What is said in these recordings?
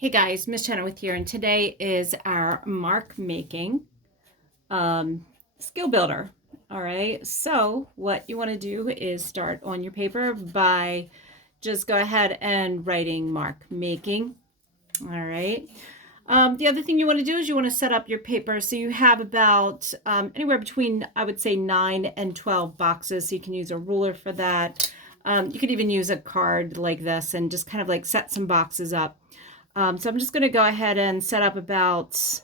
Hey guys, Miss Chenoweth here, and today is our mark making skill builder. All right, so what you want to do is start on your paper by just go ahead and writing mark making. All right. The other thing you want to do is you want to set up your paper so you have about anywhere between, I would say, 9 and 12 boxes. So you can use a ruler for that. You could even use a card like this and just kind of like set some boxes up. So I'm just going to go ahead and set up about,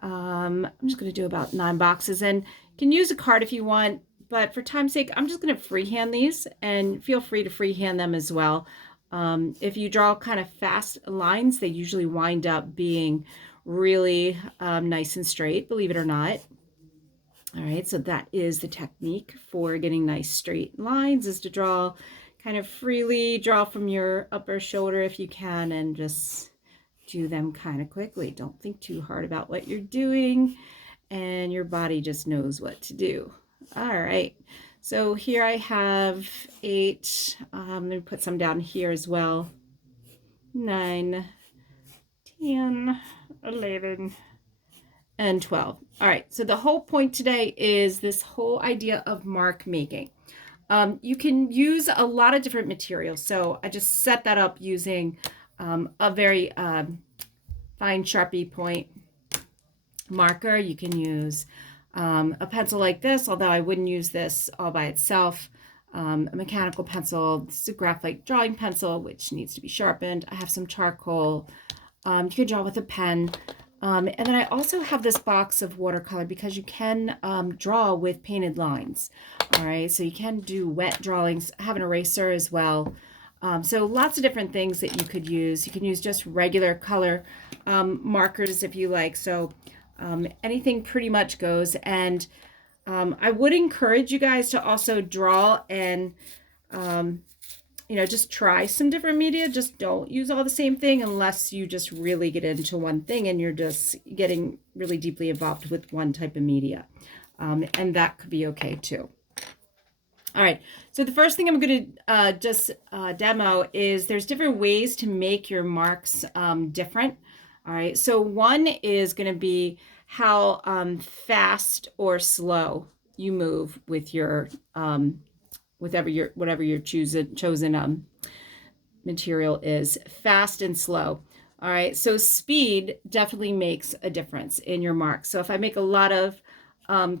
I'm just going to do about 9 boxes, and you can use a card if you want, but for time's sake, I'm just going to freehand these, and feel free to freehand them as well. If you draw kind of fast lines, they usually wind up being really nice and straight, believe it or not. All right, so that is the technique for getting nice straight lines, is to draw kind of freely, draw from your upper shoulder if you can, and just do them kind of quickly. Don't think too hard about what you're doing, and your body just knows what to do. All right, so here I have 8. Let me put some down here as well. 9, 10, 11, and 12. All right, so the whole point today is this whole idea of mark making. You can use a lot of different materials. So I just set that up using a very fine Sharpie point marker. You can use a pencil like this, although I wouldn't use this all by itself. A mechanical pencil. This is a graphite drawing pencil, which needs to be sharpened. I have some charcoal. You can draw with a pen. And then I also have this box of watercolor because you can draw with painted lines. All right, so you can do wet drawings. I have an eraser as well. So lots of different things that you could use. You can use just regular color markers if you like. So anything pretty much goes. And I would encourage you guys to also draw and just try some different media. Just don't use all the same thing unless you just really get into one thing and you're just getting really deeply involved with one type of media. And that could be okay too. All right, so the first thing I'm going to just demo is there's different ways to make your marks different. All right, so one is going to be how fast or slow you move with your whatever your chosen material is, fast and slow. All right, so speed definitely makes a difference in your marks. So if I make a lot of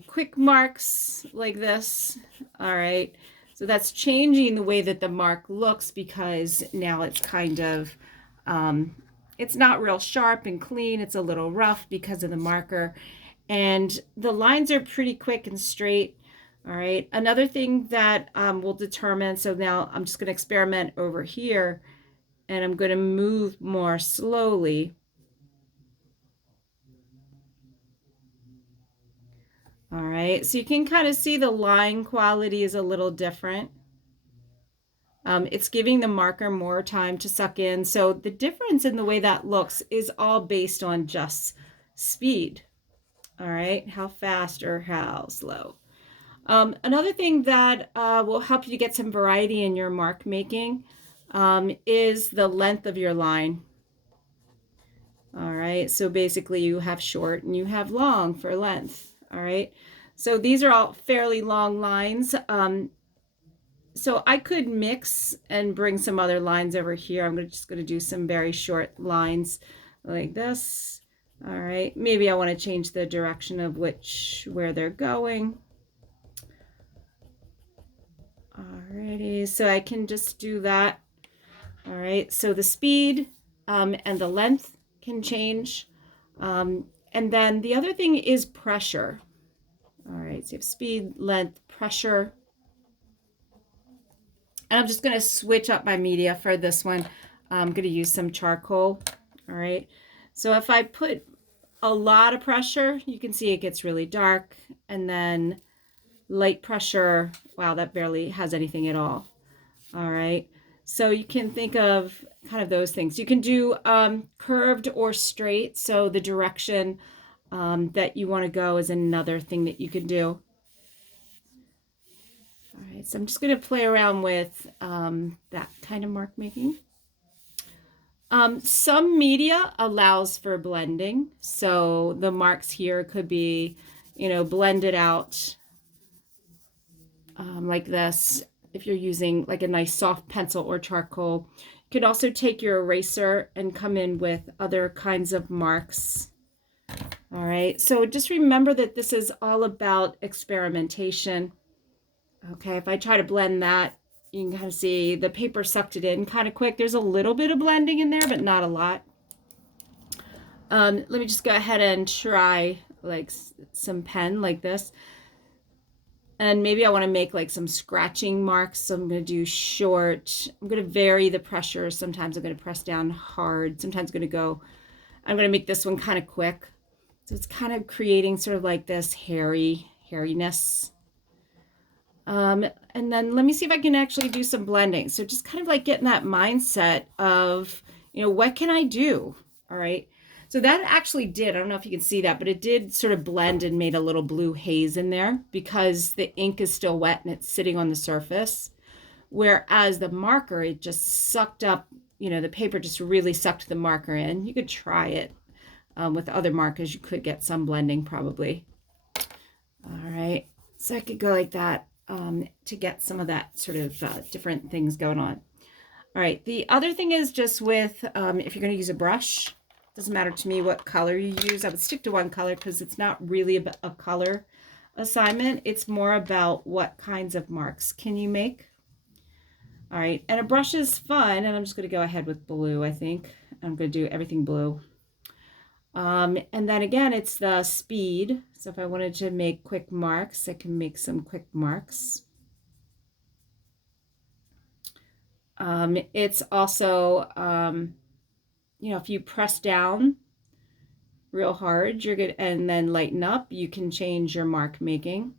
quick marks like this, all right, so that's changing the way that the mark looks because now it's kind of it's not real sharp and clean. It's a little rough because of the marker, and the lines are pretty quick and straight. All right, another thing that will determine, so now I'm just going to experiment over here, and I'm going to move more slowly. All right, so you can kind of see the line quality is a little different. It's giving the marker more time to suck in. So the difference in the way that looks is all based on just speed. All right, how fast or how slow. Another thing that will help you to get some variety in your mark making is the length of your line. All right, so basically you have short and you have long for length. All right, so these are all fairly long lines. So I could mix and bring some other lines over here. I'm just going to do some very short lines like this. All right, maybe I want to change the direction of where they're going. Alrighty, so I can just do that. All right, so the speed and the length can change. And then the other thing is pressure. All right, so you have speed, length, pressure. And I'm just going to switch up my media for this one. I'm going to use some charcoal. All right, so if I put a lot of pressure, you can see it gets really dark. And then light pressure, wow, that barely has anything at all. All right, so you can think of kind of those things. You can do curved or straight, so the direction that you want to go is another thing that you can do. All right, so I'm just going to play around with that kind of mark making. Some media allows for blending. So the marks here could be, blended out like this. If you're using like a nice soft pencil or charcoal, you could also take your eraser and come in with other kinds of marks. All right, so just remember that this is all about experimentation. Okay, if I try to blend that, you can kind of see the paper sucked it in kind of quick. There's a little bit of blending in there, but not a lot. Let me just go ahead and try like some pen like this. And maybe I want to make like some scratching marks. So I'm going to do short. I'm going to vary the pressure. Sometimes I'm going to press down hard. Sometimes I'm going to make this one kind of quick. So it's kind of creating sort of like this hairiness. And then let me see if I can actually do some blending. So just kind of like getting that mindset of, what can I do? All right. So that actually did, I don't know if you can see that, but it did sort of blend and made a little blue haze in there because the ink is still wet and it's sitting on the surface. Whereas the marker, it just sucked up, the paper just really sucked the marker in. You could try it with other markers. You could get some blending probably. All right. So I could go like that to get some of that sort of different things going on. All right. The other thing is just with, if you're going to use a brush, doesn't matter to me what color you use. I would stick to one color because it's not really a color assignment. It's more about what kinds of marks can you make. All right, and a brush is fun, and I'm just going to go ahead with blue, I think. I'm going to do everything blue. And then again, it's the speed. So if I wanted to make quick marks, I can make some quick marks. It's also, if you press down real hard, you're good, and then lighten up, you can change your mark making.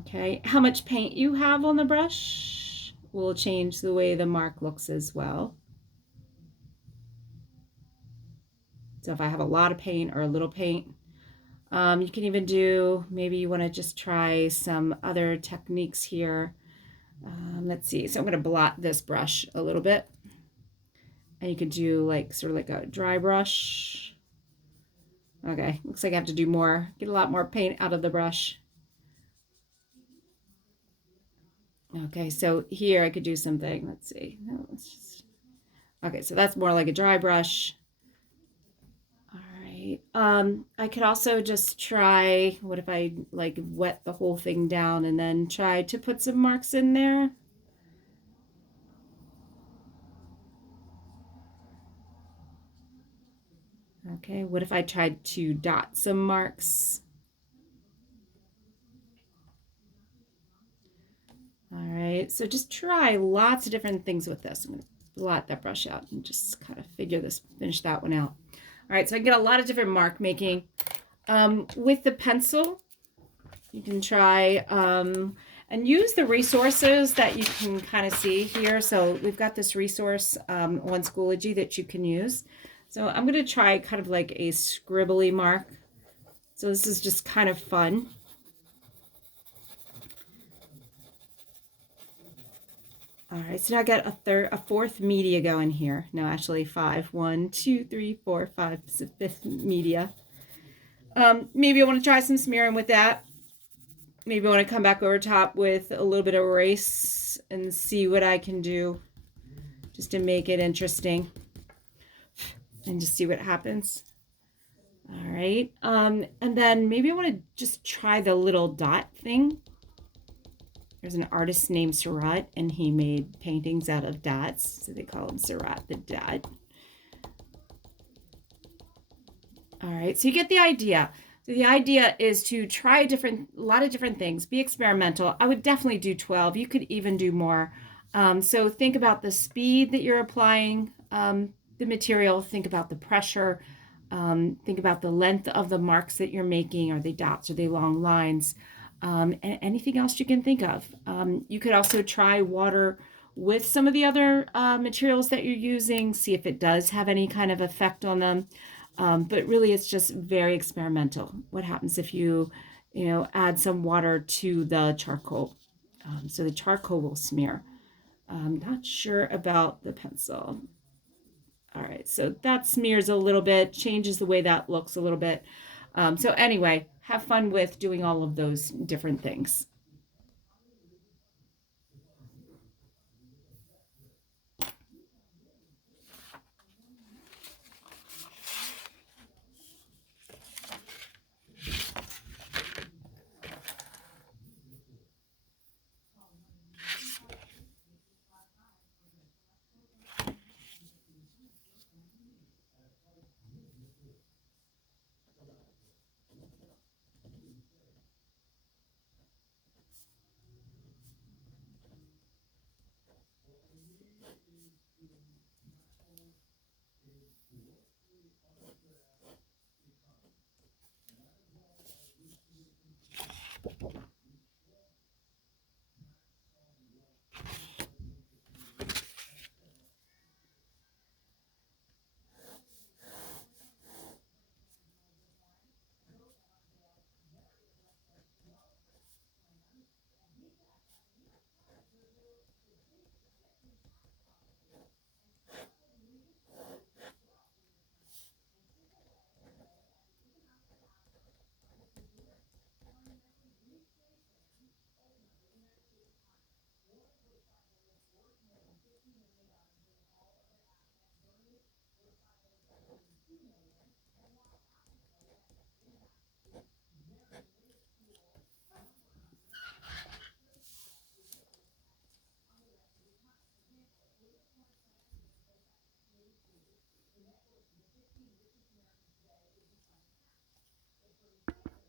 Okay, how much paint you have on the brush will change the way the mark looks as well. So if I have a lot of paint or a little paint, you can even do, maybe you want to just try some other techniques here. Let's see, so I'm going to blot this brush a little bit. And you could do like sort of like a dry brush. Okay, looks like I have to do more, get a lot more paint out of the brush. Okay, so here I could do something. Let's see. No, let's just... Okay, so that's more like a dry brush. All right. I could also just try, what if I like wet the whole thing down and then try to put some marks in there? Okay, what if I tried to dot some marks? All right, so just try lots of different things with this. I'm going to blot that brush out and just kind of finish that one out. All right, so I get a lot of different mark making. With the pencil, you can try and use the resources that you can kind of see here. So we've got this resource on Schoology that you can use. So I'm going to try kind of like a scribbly mark. So this is just kind of fun. All right, so now I got a fourth media going here. No, actually 5. 1, 2, 3, 4, 5. It's the fifth media. Maybe I want to try some smearing with that. Maybe I want to come back over top with a little bit of erase and see what I can do just to make it interesting and just see what happens. All right, and then maybe I want to just try the little dot thing. There's an artist named Surratt, and he made paintings out of dots, so they call him Surratt the Dot. All right, so you get the idea. So the idea is to try a lot of different things, be experimental. I would definitely do 12. You could even do more. So think about the speed that you're applying the material. Think about the pressure. Think about the length of the marks that you're making. Are they dots? Are they long lines? And anything else you can think of. You could also try water with some of the other materials that you're using, see if it does have any kind of effect on them. But really, it's just very experimental. What happens if you add some water to the charcoal? So the charcoal will smear. I'm not sure about the pencil. All right, so that smears a little bit, changes the way that looks a little bit. So anyway, have fun with doing all of those different things.